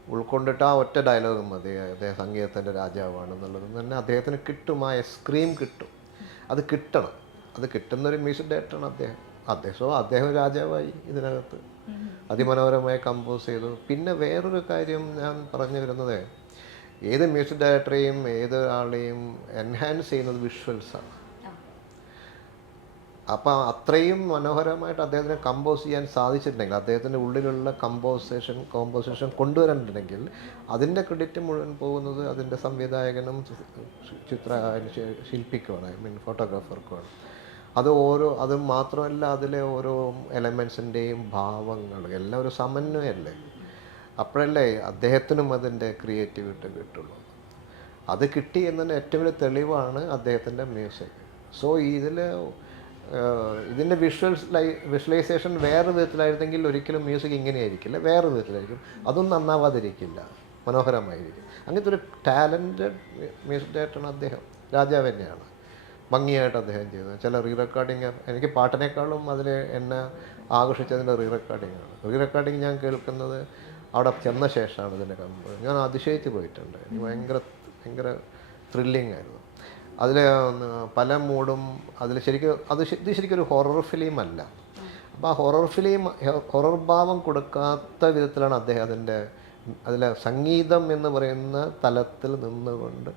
ഉൾക്കൊണ്ടിട്ട് ആ ഒറ്റ ഡയലോഗ് മതി. അദ്ദേഹം സംഗീതത്തിന്റെ രാജാവാണെന്നുള്ളത് തന്നെ അദ്ദേഹത്തിന് കിട്ടും. ആ സ്ക്രീം കിട്ടും. അത് കിട്ടണം. അത് കിട്ടുന്നൊരു മ്യൂസിക് ഡയറക്ടറാണ് അദ്ദേഹം. അദ്ദേഹം അദ്ദേഹം രാജാവായി ഇതിനകത്ത്. അതിമനോഹരമായി കമ്പോസ് ചെയ്തു. പിന്നെ വേറൊരു കാര്യം ഞാൻ പറഞ്ഞു വരുന്നത് ഏത് മ്യൂസിക് ഡയറക്ടറെയും ഏത് എൻഹാൻസ് ചെയ്യുന്നത് വിഷ്വൽസാണ് അപ്പോൾ അത്രയും മനോഹരമായിട്ട് അദ്ദേഹത്തിന് കമ്പോസ് ചെയ്യാൻ സാധിച്ചിട്ടുണ്ടെങ്കിൽ അദ്ദേഹത്തിന്റെ ഉള്ളിലുള്ള കമ്പോസേഷൻ കോമ്പോസിഷൻ കൊണ്ടുവരാനുണ്ടെങ്കിൽ അതിന്റെ ക്രെഡിറ്റ് മുഴുവൻ പോകുന്നത് അതിന്റെ സംവിധായകനും ചിത്ര ശില്പിക്കുമാണ് ഐ മീൻ ഫോട്ടോഗ്രാഫർക്കുമാണ് അത് ഓരോ അത് മാത്രമല്ല അതിലെ ഓരോ എലമെൻസിന്റെയും ഭാവങ്ങൾ എല്ലാം ഒരു സമന്വയല്ലേ അപ്പോഴല്ലേ അദ്ദേഹത്തിനും അതിന്റെ ക്രിയേറ്റിവിറ്റി കിട്ടുള്ളൂ. അത് കിട്ടി എന്നതിന്റെ ഏറ്റവും വലിയ തെളിവാണ് അദ്ദേഹത്തിന്റെ മ്യൂസിക് സോ ഇതിൽ ഇതിന്റെ വിഷ്വൽസ് ലൈ വിഷ്വലൈസേഷൻ വേറെ വിധത്തിലായിരുന്നെങ്കിൽ ഒരിക്കലും മ്യൂസിക് ഇങ്ങനെയായിരിക്കില്ല. വേറെ വിധത്തിലായിരിക്കും. അതും നന്നാവാതിരിക്കില്ല. മനോഹരമായിരിക്കും. അങ്ങനത്തെ ഒരു ടാലന്റഡ് മ്യൂസിക് ഡയറക്ടറാണ് അദ്ദേഹം. രാജാവ് തന്നെയാണ്. ഭംഗിയായിട്ട് അദ്ദേഹം ചെയ്തത് ചില റീ റെക്കോർഡിങ് എനിക്ക് പാട്ടിനേക്കാളും അതിൽ എന്നെ ആകർഷിച്ചതിന്റെ റീ റെക്കോർഡിങ്ങാണ് റീ റെക്കോർഡിങ് ഞാൻ കേൾക്കുന്നത് അവിടെ ചെന്ന ശേഷമാണ് ഇതിന്റെ കമ്പ്. ഞാൻ അതിശയിച്ച് പോയിട്ടുണ്ട്. എനിക്ക് ഭയങ്കര ഭയങ്കര ത്രില്ലിംഗ് ആയിരുന്നു. അതിൽ പല മൂഡും അതിൽ ശരിക്കും അത് ഇത് ശരിക്കും ഒരു ഹൊറർ ഫിലിം അല്ല. അപ്പോൾ ആ ഹൊറർ ഫിലിം ഹൊറർ ഭാവം കൊടുക്കാത്ത വിധത്തിലാണ് അദ്ദേഹം അതിന്റെ അതിലെ സംഗീതം എന്ന് പറയുന്ന തലത്തിൽ നിന്നുകൊണ്ട്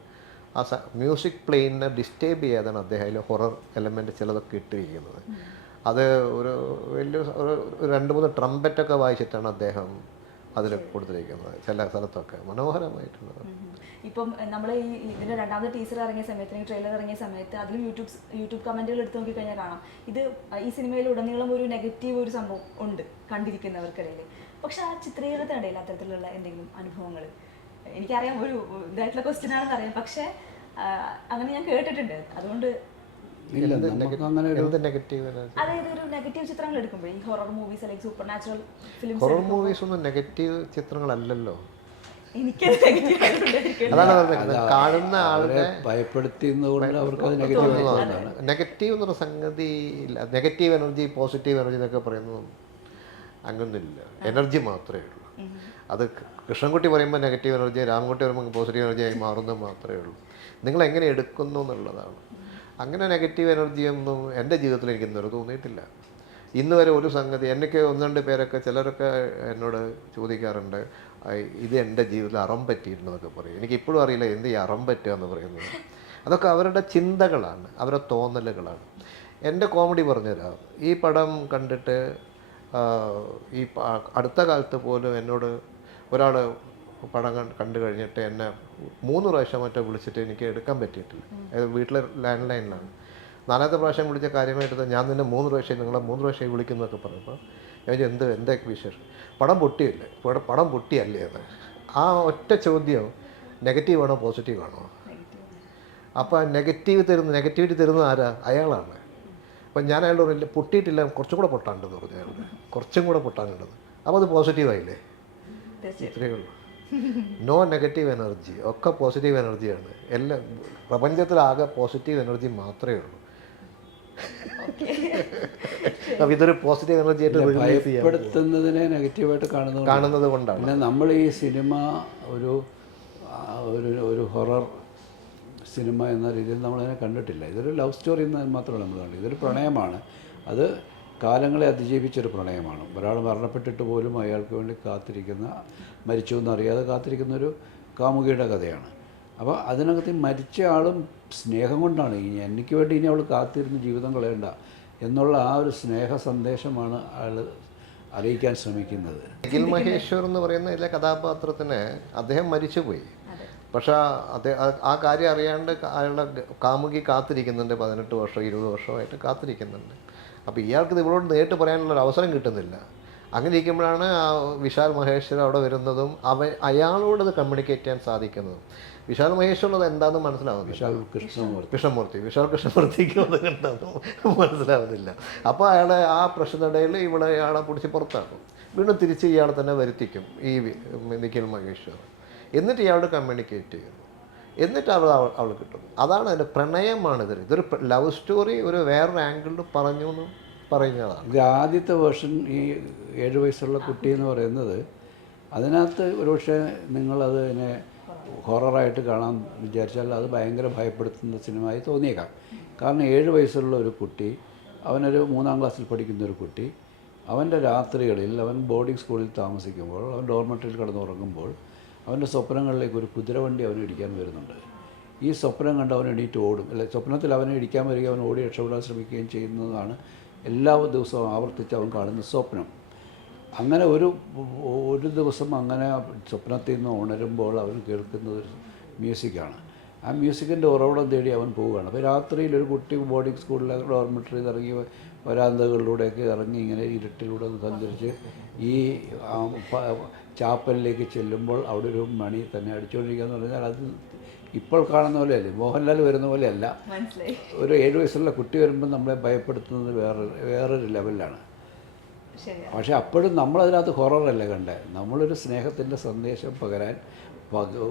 ആ സ മ്യൂസിക് പ്ലെയിനെ ഡിസ്റ്റേബ് ചെയ്യാതാണ് അദ്ദേഹം അതിൽ ഹൊറർ എലമെന്റ് ചിലതൊക്കെ ഇട്ടിരിക്കുന്നത്. അത് ഒരു വലിയ ഒരു ഒരു രണ്ട് മൂന്ന് ട്രംപറ്റൊക്കെ വായിച്ചിട്ടാണ് അദ്ദേഹം അതിൽ കൊടുത്തിരിക്കുന്നത്. ചില സ്ഥലത്തൊക്കെ മനോഹരമായിട്ടുള്ളത്. ഇപ്പം നമ്മൾ ഈ ഇതിന്റെ രണ്ടാമത്തെ ടീസർ ഇറങ്ങിയ സമയത്ത് ട്രെയിലർ ഇറങ്ങിയ സമയത്ത് അതിൽ യൂട്യൂബ് യൂട്യൂബ് കമന്റുകൾ എടുത്ത് നോക്കി കഴിഞ്ഞാൽ കാണാം. ഇത് ഈ സിനിമയിൽ ഉടനീളം ഒരു നെഗറ്റീവ് ഒരു സംഭവം ഉണ്ട് കണ്ടിരിക്കുന്നവർക്കിടയിൽ. പക്ഷെ ആ ചിത്രീകരണത്തിനിടയിൽ അത്തരത്തിലുള്ള എന്തെങ്കിലും അനുഭവങ്ങൾ? എനിക്കറിയാം ഒരു ഇതായിട്ടുള്ള ക്വസ്റ്റ്യൻ ആണെന്ന് അറിയാം. പക്ഷേ അങ്ങനെ ഞാൻ കേട്ടിട്ടുണ്ട്. അതുകൊണ്ട് ഇല്ല നമുക്ക് അങ്ങനെ ഒരു എന്ത് നെഗറ്റീവ് അതായത് ഒരു നെഗറ്റീവ് ചിത്രങ്ങൾ എടുക്കുമ്പോൾ ഈ ഹൊറർ മൂവീസ് അല്ലെങ്കിൽ supernatural films horror movies ഒന്നും നെഗറ്റീവ് ചിത്രങ്ങളല്ലല്ലോ. അതാണ് പറഞ്ഞത്. കാണുന്ന ആളുകളെ ആളുടെ ഭയപ്പെടുത്തുന്നതുകൊണ്ട് അവർക്ക് നെഗറ്റീവ് നെഗറ്റീവ് എന്നൊരു സംഗതി ഇല്ല. നെഗറ്റീവ് എനർജി പോസിറ്റീവ് എനർജി എന്നൊക്കെ പറയുന്നത് അങ്ങനൊന്നുമില്ല. എനർജി മാത്രമേ ഉള്ളൂ. അത് കൃഷ്ണൻകുട്ടി പറയുമ്പോൾ നെഗറ്റീവ് എനർജി രാമൻകുട്ടി പറയുമ്പോൾ പോസിറ്റീവ് എനർജി ആയി മാറുന്നത് മാത്രമേ ഉള്ളൂ. നിങ്ങൾ എങ്ങനെ എടുക്കുന്നു എന്നുള്ളതാണ്. അങ്ങനെ നെഗറ്റീവ് എനർജിയൊന്നും എന്റെ ജീവിതത്തിൽ എനിക്ക് ഇന്നൊരു തോന്നിയിട്ടില്ല. ഇന്ന് വരെ ഒരു സംഗതി എനിക്ക് ഒന്ന് രണ്ട് പേരൊക്കെ ചിലരൊക്കെ എന്നോട് ചോദിക്കാറുണ്ട്. "ഐ, ഇത് എന്റെ ജീവിതത്തിൽ അറം പറ്റിയിട്ടുണ്ടെന്നൊക്കെ പറയും. എനിക്ക് ഇപ്പോഴും അറിയില്ല എന്ത് ഈ അറം പറ്റുക എന്ന് പറയുന്നത്. അതൊക്കെ അവരുടെ ചിന്തകളാണ് അവരുടെ തോന്നലുകളാണ്. എന്റെ കോമഡി പറഞ്ഞുതരാം. ഈ പടം കണ്ടിട്ട് ഈ അടുത്ത കാലത്ത് പോലും എന്നോട് ഒരാൾ പടം കണ്ട് കഴിഞ്ഞിട്ട് എന്നെ മൂന്ന് പ്രാവശ്യം മറ്റോ വിളിച്ചിട്ട് എനിക്ക് എടുക്കാൻ പറ്റിയിട്ടില്ല. അതായത് വീട്ടിലെ ലാൻഡ് ലൈനിലാണ് നാലാമത്തെ പ്രാവശ്യം വിളിച്ച കാര്യമായിട്ട് ഞാൻ നിന്നെ മൂന്ന് പ്രാവശ്യം നിങ്ങളെ മൂന്ന് പ്രാവശ്യം വിളിക്കുന്നതൊക്കെ പറഞ്ഞപ്പോൾ ഞാൻ എന്ത് എന്തൊക്കെ വിശേഷം? പടം പൊട്ടിയല്ലേ? പടം പൊട്ടിയല്ലേ അത്? ആ ഒറ്റ ചോദ്യം നെഗറ്റീവ് ആണോ പോസിറ്റീവ് ആണോ? അപ്പോൾ നെഗറ്റീവ് തരുന്ന നെഗറ്റിവിറ്റി തരുന്ന ആരാ? അയാളാണ്. അപ്പം ഞാൻ അയാളോട് പറഞ്ഞില്ല പൊട്ടിയിട്ടില്ല കുറച്ചും കൂടെ പൊട്ടാണ്ടെന്ന് പറഞ്ഞു അയാളോട്. കുറച്ചും കൂടെ പൊട്ടാനുള്ളത് അപ്പോൾ അത് പോസിറ്റീവായില്ലേ ഇത്രയേ ഉള്ളൂ. നോ നെഗറ്റീവ് എനർജി ഒക്കെ പോസിറ്റീവ് എനർജിയാണ് എല്ലാം പ്രപഞ്ചത്തിലാകെ പോസിറ്റീവ് എനർജി മാത്രമേ ഉള്ളൂ. ഇതൊരു പോസിറ്റീവ് എനർജി ആയിട്ട് റിലീസ് ഭയപ്പെടുത്തുന്നതിനെ നെഗറ്റീവായിട്ട് കാണുന്നത് കാണുന്നത് കൊണ്ടാണ്. പിന്നെ നമ്മൾ ഈ സിനിമ ഒരു ഒരു ഒരു ഹൊറർ സിനിമ എന്ന രീതിയിൽ നമ്മളതിനെ കണ്ടിട്ടില്ല. ഇതൊരു ലവ് സ്റ്റോറി എന്ന് മാത്രമല്ല നമ്മൾ കണ്ടത്. ഇതൊരു പ്രണയമാണ്. അത് കാലങ്ങളെ അതിജീവിച്ചൊരു പ്രണയമാണ്. ഒരാൾ മരണപ്പെട്ടിട്ട് പോലും അയാൾക്ക് വേണ്ടി കാത്തിരിക്കുന്ന മരിച്ചു എന്നറിയാതെ കാത്തിരിക്കുന്ന ഒരു കാമുകിയുടെ കഥയാണ്. അപ്പോൾ അതിനകത്ത് മരിച്ച ആളും സ്നേഹം കൊണ്ടാണ്. ഇനി എനിക്ക് വേണ്ടി ഇനി അവൾ കാത്തിരുന്ന് ജീവിതം കളയണ്ട. എന്നുള്ള ആ ഒരു സ്നേഹ സന്ദേശമാണ് അയാൾ അറിയിക്കാൻ ശ്രമിക്കുന്നത്. നിഖിൽ മഹേശ്വർ എന്ന് പറയുന്ന ഇതിലെ കഥാപാത്രത്തിന് അദ്ദേഹം മരിച്ചുപോയി. പക്ഷെ ആ- ആ കാര്യം അറിയാണ്ട് അയാളുടെ കാമുകി കാത്തിരിക്കുന്നുണ്ട് പതിനെട്ട് വർഷം ഇരുപത് വർഷമായിട്ട് കാത്തിരിക്കുന്നുണ്ട്. അപ്പോൾ ഇയാൾക്ക് ഇത് ഇവളോട് നേരിട്ട് പറയാനുള്ള ഒരു അവസരം കിട്ടുന്നില്ല. അങ്ങനെ ഇരിക്കുമ്പോഴാണ് ആ വിശാൽ മഹേശ്വർ അവിടെ വരുന്നതും അവ അയാളോട് അത് കമ്മ്യൂണിക്കേറ്റ് ചെയ്യാൻ സാധിക്കുന്നതും. വിശാൽ മഹേഷ് ഉള്ളത് എന്താണെന്ന് മനസ്സിലാവുന്നില്ല. വിശാൽ കൃഷ്ണമൂർത്തി. കൃഷ്ണമൂർത്തി. വിശാൽ കൃഷ്ണമൂർത്തിക്ക് അത് മനസ്സിലാവുന്നില്ല. അപ്പോൾ അയാളെ ആ പ്രശ്നത്തിനിടയിൽ ഇവിടെ അയാളെ പിടിച്ച് പുറത്താക്കും. വീണ്ടും തിരിച്ച് ഇയാളെ തന്നെ വരുത്തിക്കും ഈ നിഖിൽ മഹേഷ് എന്നിട്ട് ഇയാളോട് കമ്മ്യൂണിക്കേറ്റ് ചെയ്യുന്നു എന്നിട്ട് അവൾ അവൾ അവൾ കിട്ടും. അതാണ് അതിന്റെ പ്രണയമാണ് ഇതിൽ ഇതൊരു ലവ് സ്റ്റോറി ഒരു വേറൊരു ആംഗിളിൽ പറഞ്ഞു എന്ന് പറയുന്നതാണ്. ഇത് ആദ്യത്തെ വേർഷൻ ഈ ഏഴ് വയസ്സുള്ള കുട്ടി എന്ന് പറയുന്നത് അതിനകത്ത് ഒരുപക്ഷെ നിങ്ങളത് ഇതിനെ ഹൊററായിട്ട് കാണാൻ വിചാരിച്ചാൽ അത് ഭയങ്കര ഭയപ്പെടുത്തുന്ന സിനിമയായി തോന്നിയേക്കാം. കാരണം ഏഴ് വയസ്സുള്ള ഒരു കുട്ടി അവനൊരു മൂന്നാം ക്ലാസ്സിൽ പഠിക്കുന്ന ഒരു കുട്ടി അവന്റെ രാത്രികളിൽ അവൻ ബോർഡിംഗ് സ്കൂളിൽ താമസിക്കുമ്പോൾ അവൻ ഡോർമെട്രിയിൽ കിടന്നുറങ്ങുമ്പോൾ അവന്റെ സ്വപ്നങ്ങളിലേക്ക് ഒരു കുതിരവണ്ടി അവനെ ഇടിക്കാൻ വരുന്നുണ്ട്. ഈ സ്വപ്നം കണ്ട് അവൻ എണീറ്റ് ഓടും. അല്ലെ സ്വപ്നത്തിൽ അവനെ ഇടിക്കാൻ വരികയും അവൻ ഓടി രക്ഷപ്പെടാൻ ശ്രമിക്കുകയും ചെയ്യുന്നതാണ് എല്ലാ ദിവസവും ആവർത്തിച്ച് അവൻ കാണുന്ന സ്വപ്നം. അങ്ങനെ ഒരു ഒരു ദിവസം അങ്ങനെ സ്വപ്നത്തിൽ നിന്ന് ഉണരുമ്പോൾ അവൻ കേൾക്കുന്നത് ഒരു മ്യൂസിക്കാണ്. ആ മ്യൂസിക്കിന്റെ ഉറവിടം തേടി അവൻ പോവുകയാണ്. അപ്പോൾ രാത്രിയിൽ ഒരു കുട്ടി ബോർഡിംഗ് സ്കൂളിലെ ഡോർമെട്രിയിൽ ഇറങ്ങി വരാന്തകളിലൂടെയൊക്കെ ഇറങ്ങി ഇങ്ങനെ ഇരുട്ടിലൂടെ ഒന്ന് സഞ്ചരിച്ച് ഈ ചാപ്പലിലേക്ക് ചെല്ലുമ്പോൾ അവിടെ ഒരു മണി തന്നെ അടിച്ചുകൊണ്ടിരിക്കുക എന്ന് പറഞ്ഞാൽ അത് ഇപ്പോൾ കാണുന്ന പോലെയല്ലേ മോഹൻലാൽ വരുന്ന പോലെയല്ല. ഒരു ഏഴ് വയസ്സുള്ള കുട്ടി വരുമ്പോൾ നമ്മളെ ഭയപ്പെടുത്തുന്നത് വേറെ വേറൊരു ലെവലിലാണ്. പക്ഷേ അപ്പോഴും നമ്മളതിനകത്ത് ഹൊററല്ല കണ്ടേ? നമ്മളൊരു സ്നേഹത്തിന്റെ സന്ദേശം പകരാൻ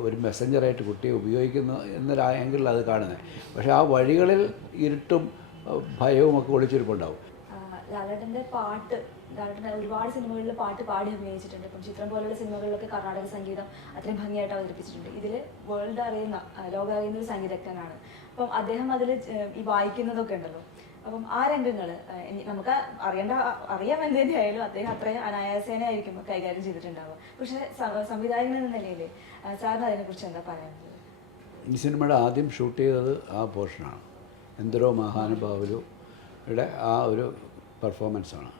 ഒരു മെസ്സഞ്ചറായിട്ട് കുട്ടിയെ ഉപയോഗിക്കുന്നു എന്നൊരു ആംഗിളിൽ അത് കാണുന്നത് പക്ഷെ ആ വഴികളിൽ ഇരുട്ടും ഭയവും ഒക്കെ ഒളിച്ചിരിപ്പുണ്ടാവും. ലാലേട്ടന്റെ പാട്ട് ലാലേട്ടൻ ഒരുപാട് സിനിമകളിൽ പാട്ട് പാടി അഭിനയിച്ചിട്ടുണ്ട്. ഇപ്പം ചിത്രം പോലുള്ള സിനിമകളിലൊക്കെ കർണാടക സംഗീതം അത്രയും ഭംഗിയായിട്ട് അവതരിപ്പിച്ചിട്ടുണ്ട്. ഇതിൽ വേൾഡ് അറിയുന്ന ലോകം അറിയുന്ന ഒരു സംഗീതജ്ഞനാണ്. അപ്പം അദ്ദേഹം അതിൽ ഈ വായിക്കുന്നതൊക്കെ ഉണ്ടല്ലോ. അപ്പം ആ രംഗങ്ങൾ നമുക്ക് അറിയേണ്ട അറിയാൻ എന്ത് ആയാലും അദ്ദേഹം അത്രയും അനായാസേനയായിരിക്കും കൈകാര്യം ചെയ്തിട്ടുണ്ടാവുക. പക്ഷേ സംവിധായകൻ എന്ന നിലയിൽ സാറിന് അതിനെക്കുറിച്ച് എന്താ പറയുന്നത് ഈ സിനിമയുടെ ആദ്യം ഷൂട്ട് ചെയ്തത് ആ പോർഷനാണ്. എന്തരോ മഹാനുഭാവലുടെ ആ ഒരു പെർഫോമൻസാണ്.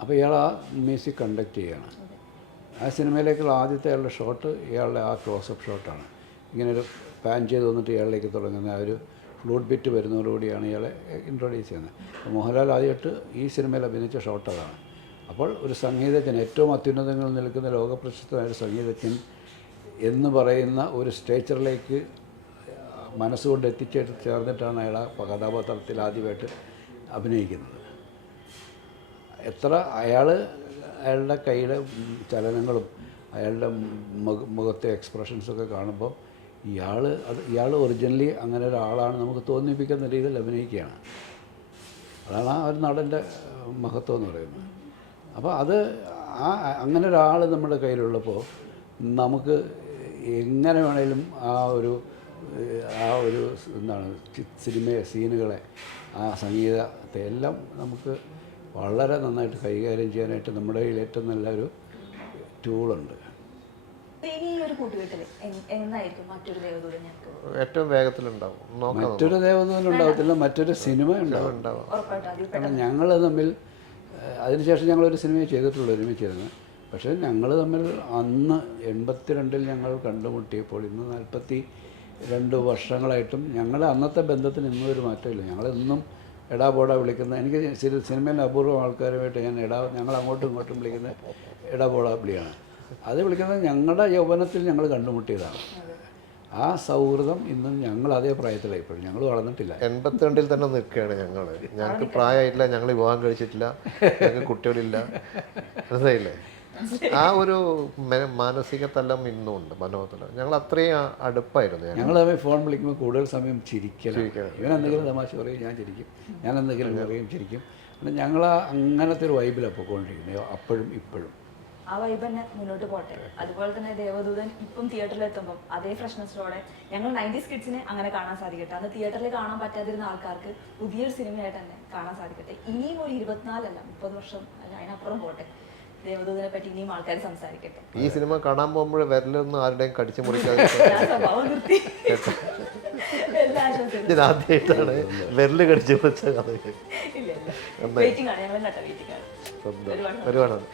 അപ്പോൾ ഇയാൾ ആ മ്യൂസിക് കണ്ടക്ട് ചെയ്യുകയാണ് ആ സിനിമയിലേക്കുള്ള ആദ്യത്തെ അയാളുടെ ഷോട്ട് ഇയാളുടെ ആ ക്ലോസപ്പ് ഷോട്ടാണ്. ഇങ്ങനെ ഒരു പാൻ ചെയ്ത് വന്നിട്ട് ഇയാളിലേക്ക് തുടങ്ങുന്ന ആ ഒരു ഫ്ലൂട്ട് ബിറ്റ് വരുന്നതോടുകൂടിയാണ് ഇയാളെ ഇൻട്രൊഡ്യൂസ് ചെയ്യുന്നത്. മോഹൻലാൽ ആദ്യമായിട്ട് ഈ സിനിമയിൽ അഭിനയിച്ച ഷോട്ട് അതാണ് അപ്പോൾ ഒരു സംഗീതജ്ഞൻ ഏറ്റവും അത്യുന്നതങ്ങളിൽ നിൽക്കുന്ന ലോകപ്രശസ്തമായ ഒരു സംഗീതജ്ഞൻ എന്ന് പറയുന്ന ഒരു സ്റ്റേച്ചറിലേക്ക് മനസ്സുകൊണ്ട് എത്തിച്ചേട്ട് ചേർന്നിട്ടാണ് അയാൾ ആ കഥാപാത്രത്തിൽ ആദ്യമായിട്ട് അഭിനയിക്കുന്നത്. എത്ര അയാൾ അയാളുടെ കൈയുടെ ചലനങ്ങളും അയാളുടെ മുഖ- മുഖത്തെ എക്സ്പ്രഷൻസൊക്കെ കാണുമ്പോൾ ഇയാൾ അത് ഇയാൾ ഒറിജിനലി അങ്ങനെ ഒരാളാണ് നമുക്ക് തോന്നിപ്പിക്കുന്ന രീതിയിൽ അഭിനയിക്കുകയാണ്. അതാണ് ആ ഒരു നടന്റെ മഹത്വം എന്ന് പറയുന്നത്. അപ്പോൾ അത് ആ അങ്ങനെ ഒരാൾ നമ്മുടെ കയ്യിലുള്ളപ്പോൾ നമുക്ക് എങ്ങനെ വേണേലും ആ ഒരു ആ ഒരു എന്താണ് സിനിമയെ സീനുകളെ ആ സംഗീതത്തെ എല്ലാം നമുക്ക് വളരെ നന്നായിട്ട് കൈകാര്യം ചെയ്യാനായിട്ട് നമ്മുടെ കയ്യിൽ ഏറ്റവും നല്ലൊരു ടൂളുണ്ട് ഇനി ഈ ഒരു കൂട്ടുകെട്ടിൽ എന്നായിരിക്കും മറ്റൊരു ദേവദൂതൻ ഞങ്ങൾക്ക് ഏറ്റവും വേഗത്തിലുണ്ടാവും. മറ്റൊരു ഉണ്ടാവത്തില്ല മറ്റൊരു സിനിമ ഉണ്ടാവും. കാരണം ഞങ്ങൾ തമ്മിൽ അതിനുശേഷം ഞങ്ങൾ ഒരു സിനിമയെ ചെയ്തിട്ടുള്ളൂ ഒരുമിച്ചിരുന്ന്. പക്ഷേ ഞങ്ങൾ തമ്മിൽ അന്ന് എൺപത്തിരണ്ടിൽ ഞങ്ങൾ കണ്ടുമുട്ടിയപ്പോൾ ഇന്ന് നാൽപ്പത്തി രണ്ട് വർഷങ്ങളായിട്ടും ഞങ്ങളുടെ അന്നത്തെ ബന്ധത്തിന് ഇന്നും ഒരു മാറ്റമില്ല. ഞങ്ങൾ ഇന്നും എടാ പോടാ വിളിക്കുന്ന എനിക്ക് സിനിമയിൽ സിനിമയിലെ അപൂർവം ആൾക്കാരുമായിട്ട് ഞാൻ എടാ ഞങ്ങൾ അങ്ങോട്ടും ഇങ്ങോട്ടും വിളിക്കുന്ന എടാ പോടാ വിളിയാണ്. അത് വിളിക്കുന്നത് ഞങ്ങളുടെ യൗവനത്തിൽ ഞങ്ങൾ കണ്ടുമുട്ടിയതാണ്. ആ സൗഹൃദം ഇന്നും ഞങ്ങൾ അതേ പ്രായത്തിലായിപ്പോഴും ഞങ്ങൾ വളർന്നിട്ടില്ല. എൺപത്തിരണ്ടിൽ തന്നെ നിൽക്കുകയാണ് ഞങ്ങൾ ഞങ്ങൾക്ക് പ്രായമായിട്ടില്ല ഞങ്ങൾ വിവാഹം കഴിച്ചിട്ടില്ല ഞങ്ങൾക്ക് കുട്ടികളില്ല. മനസ്സിലായില്ലേ? ആ ഒരു മാനസിക തലം ഇന്നും ഉണ്ട് മനോഹരം ഞങ്ങൾ അത്രയും അടുപ്പായിരുന്നു ഞങ്ങൾ. തമ്മിൽ ഫോൺ വിളിക്കുമ്പോൾ കൂടുതൽ സമയം ചിരിക്കണം ഇവൻ എന്തെങ്കിലും തമാശ പറയും ഞാൻ ചിരിക്കും. ഞാൻ എന്തെങ്കിലും പറയും ചിരിക്കും. ഞങ്ങൾ അങ്ങനത്തെ ഒരു വൈബിലാണ് പോയിക്കൊണ്ടിരിക്കുന്നത്. അപ്പോഴും ഇപ്പോഴും. ആ വൈബ് തന്നെ മുന്നോട്ട് പോട്ടെ. അതുപോലെ തന്നെ ദേവദൂതൻ ഇപ്പം തിയേറ്ററിൽ എത്തുമ്പോൾ അതേ ഫ്രഷ്നസ്സോടെ ഞങ്ങൾ നയന്റീസ് കിഡ്സിനെ അങ്ങനെ കാണാൻ സാധിക്കട്ടെ. അന്ന് തിയേറ്ററിൽ കാണാൻ പറ്റാതിരുന്ന ആൾക്കാർക്ക് പുതിയൊരു സിനിമയായിട്ട് തന്നെ കാണാൻ സാധിക്കട്ടെ. ഇനിയും ഒരു ഇരുപത്തിനാലല്ല മുപ്പത് വർഷം അല്ല അതിനപ്പുറം പോട്ടെ. ദേവദൂതനെ പറ്റി ഇനിയും ആൾക്കാർ സംസാരിക്കട്ടെ. ഈ സിനിമ കാണാൻ പോകുമ്പോൾ വിരലൊന്നും ആരുടെയും കടിച്ചു മുറിക്കാതെ ഞാൻ ആദ്യമായിട്ടാണ് വിരൽ കടിച്ചു മുറിച്ച കഥ ഒരുപാടാണ്